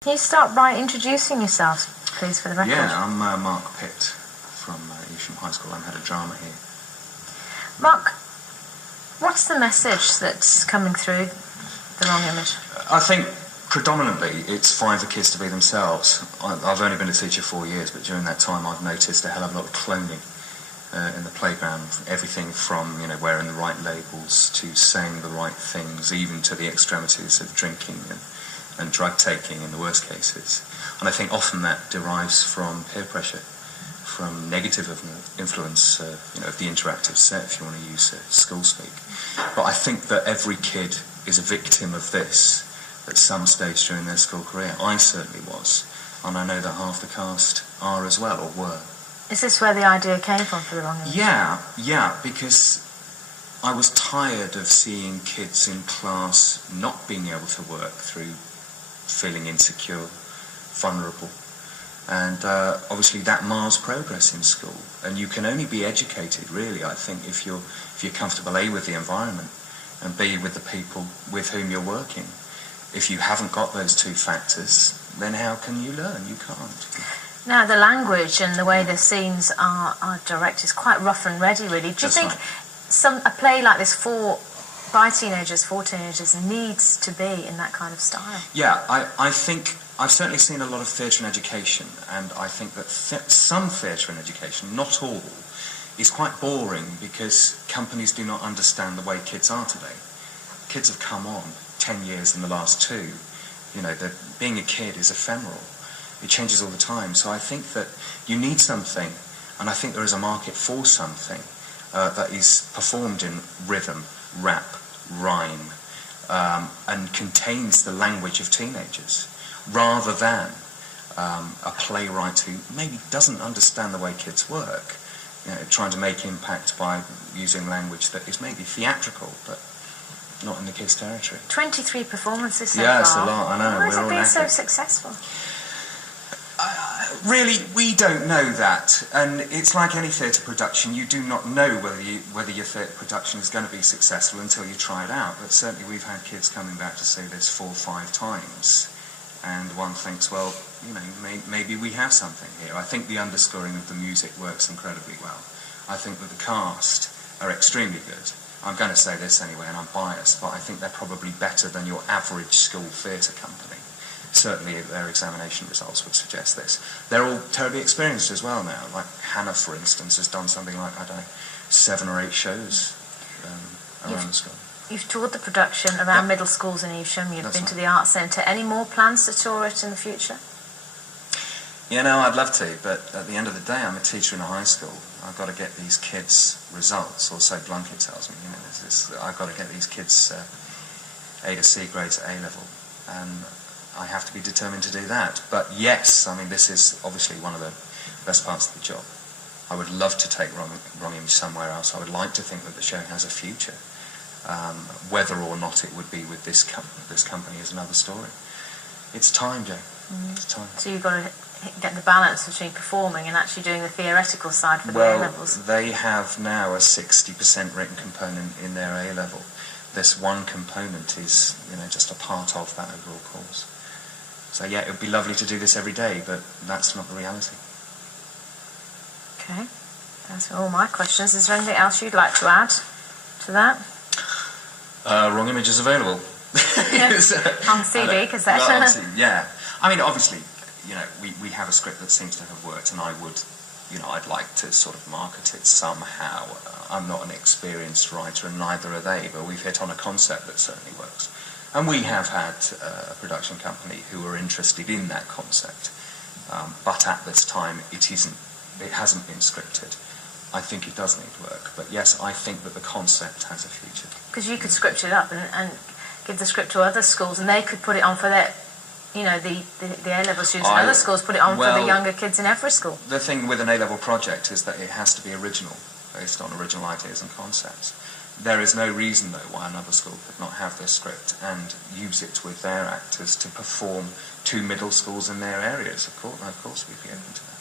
Can you start by introducing yourself, please, for the record? Yeah, I'm Mark Pitt from Evesham High School. I'm head of drama here. Mark, what's the message that's coming through the wrong image? I think predominantly it's fine for kids to be themselves. I've only been a teacher 4 years, but during that time I've noticed a hell of a lot of cloning in the playground. Everything from wearing the right labels to saying the right things, even to the extremities of drinking and drug taking in the worst cases. And I think often that derives from peer pressure, from negative influence of the interactive set, if you want to use school speak. But I think that every kid is a victim of this at some stage during their school career. I certainly was, and I know that half the cast are as well, or were. Is this where the idea came from for the wrong image? Yeah, because I was tired of seeing kids in class not being able to work through feeling insecure, vulnerable, and obviously that mars progress in school. And you can only be educated, really, I think, if you're comfortable, A, with the environment, and B, with the people with whom you're working. If you haven't got those two factors, then how can you learn? You can't. Now, the language and the way the scenes are directed is quite rough and ready, really. Do you think a play like this for teenagers, needs to be in that kind of style? Yeah, I think I've certainly seen a lot of theatre and education, and I think that some theatre and education, not all, is quite boring because companies do not understand the way kids are today. Kids have come on 10 years in the last 2. Being a kid is ephemeral. It changes all the time. So I think that you need something, and I think there is a market for something that is performed in rhythm, rap, rhyme, and contains the language of teenagers, rather than a playwright who maybe doesn't understand the way kids work, trying to make impact by using language that is maybe theatrical, but not in the kids' territory. 23 performances so far. Yeah, it's a lot, I know. Why has it been so successful? Really, we don't know that, and it's like any theatre production. You do not know whether your theatre production is going to be successful until you try it out. But certainly we've had kids coming back to see this 4 or 5 times, and one thinks, well, maybe we have something here. I think the underscoring of the music works incredibly well. I think that the cast are extremely good. I'm going to say this anyway, and I'm biased, but I think they're probably better than your average school theatre company. Certainly their examination results would suggest this. They're all terribly experienced as well now. Like Hannah, for instance, has done something like, 7 or 8 shows around the school. You've toured the production around middle schools in Evesham. You've been to the Arts Centre. Any more plans to tour it in the future? I'd love to, but at the end of the day, I'm a teacher in a high school. I've got to get these kids results, or so Blunkett tells me. I've got to get these kids A to C grades at A level, and I have to be determined to do that. But yes, this is obviously one of the best parts of the job. I would love to take Wrong Image somewhere else. I would like to think that the show has a future. Whether or not it would be with this company is another story. It's time, Joe. It's time. So you've got to get the balance between performing and actually doing the theoretical side for the A-levels. They have now a 60% written component in their A-level. This one component is, just a part of that overall course. So yeah, it would be lovely to do this every day, but that's not the reality. Okay, that's all my questions. Is there anything else you'd like to add to that? Wrong Image is available. On CD, because that's... Yeah. Obviously, we have a script that seems to have worked, and I'd like to sort of market it somehow. I'm not an experienced writer, and neither are they, but we've hit on a concept that certainly works. And we have had a production company who are interested in that concept, but at this time it hasn't been scripted. I think it does need work, but yes, I think that the concept has a future. Because you could script it up and give the script to other schools, and they could put it on for their, the A-level students in other schools, put it on for the younger kids in every school. The thing with an A-level project is that it has to be original, based on original ideas and concepts. There is no reason, though, why another school could not have this script and use it with their actors to perform to middle schools in their areas. Of course we'd be open to that.